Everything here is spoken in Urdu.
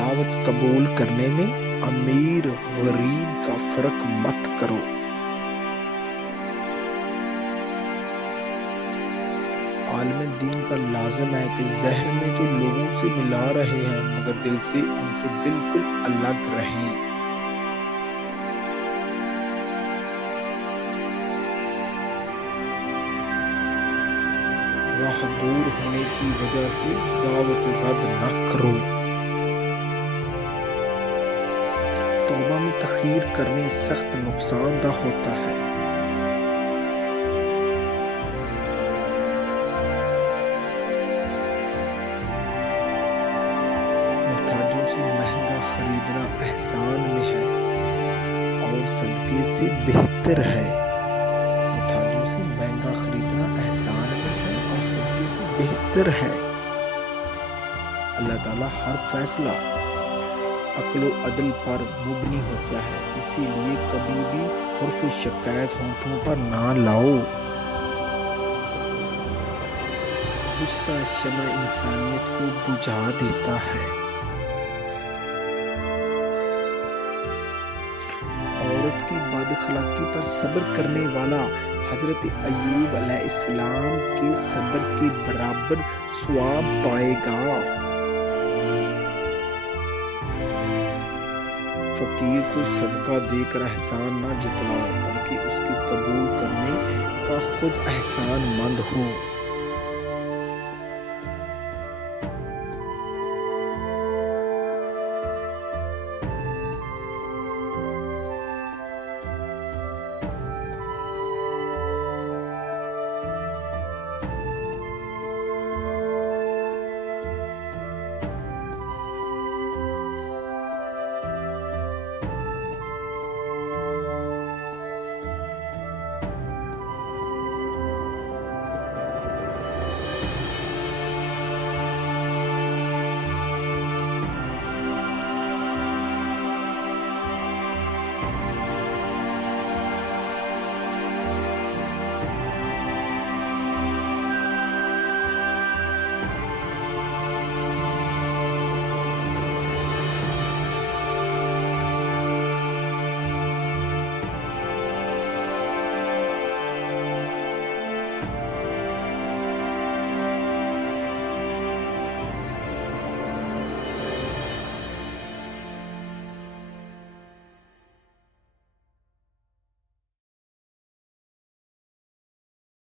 دعوت قبول کرنے میں امیر غریب کا فرق مت کرو۔ عالم دین پر لازم ہے کہ ظاہر میں تو لوگوں سے ملا رہے ہیں مگر دل سے ان سے بالکل الگ رہیں۔ راہ دور ہونے کی وجہ سے دعوت رد نہ کرو۔ توبہ میں تاخیر کرنے سخت نقصان دہ ہوتا ہے۔ محتاجوں سے مہنگا خریدنا احسان میں ہے اور صدقے سے بہتر ہے۔ محتاجوں سے مہنگا خریدنا احسان میں ہے اور صدقے سے بہتر ہے۔ اللہ تعالیٰ ہر فیصلہ عقل و عدل پر مبنی ہوتا ہے، اسی لیے کبھی بھی حرف شکایت ہونٹوں پر نہ لاؤ۔ غصہ شمع انسانیت کو بجھا دیتا ہے۔ عورت کی بد اخلاقی پر صبر کرنے والا حضرت ایوب علیہ السلام کے صبر کے برابر ثواب پائے گا۔ فقیر کو صدقہ دے کر احسان نہ جتلاؤ بلکہ اس کے قبول کرنے کا خود احسان مند ہو۔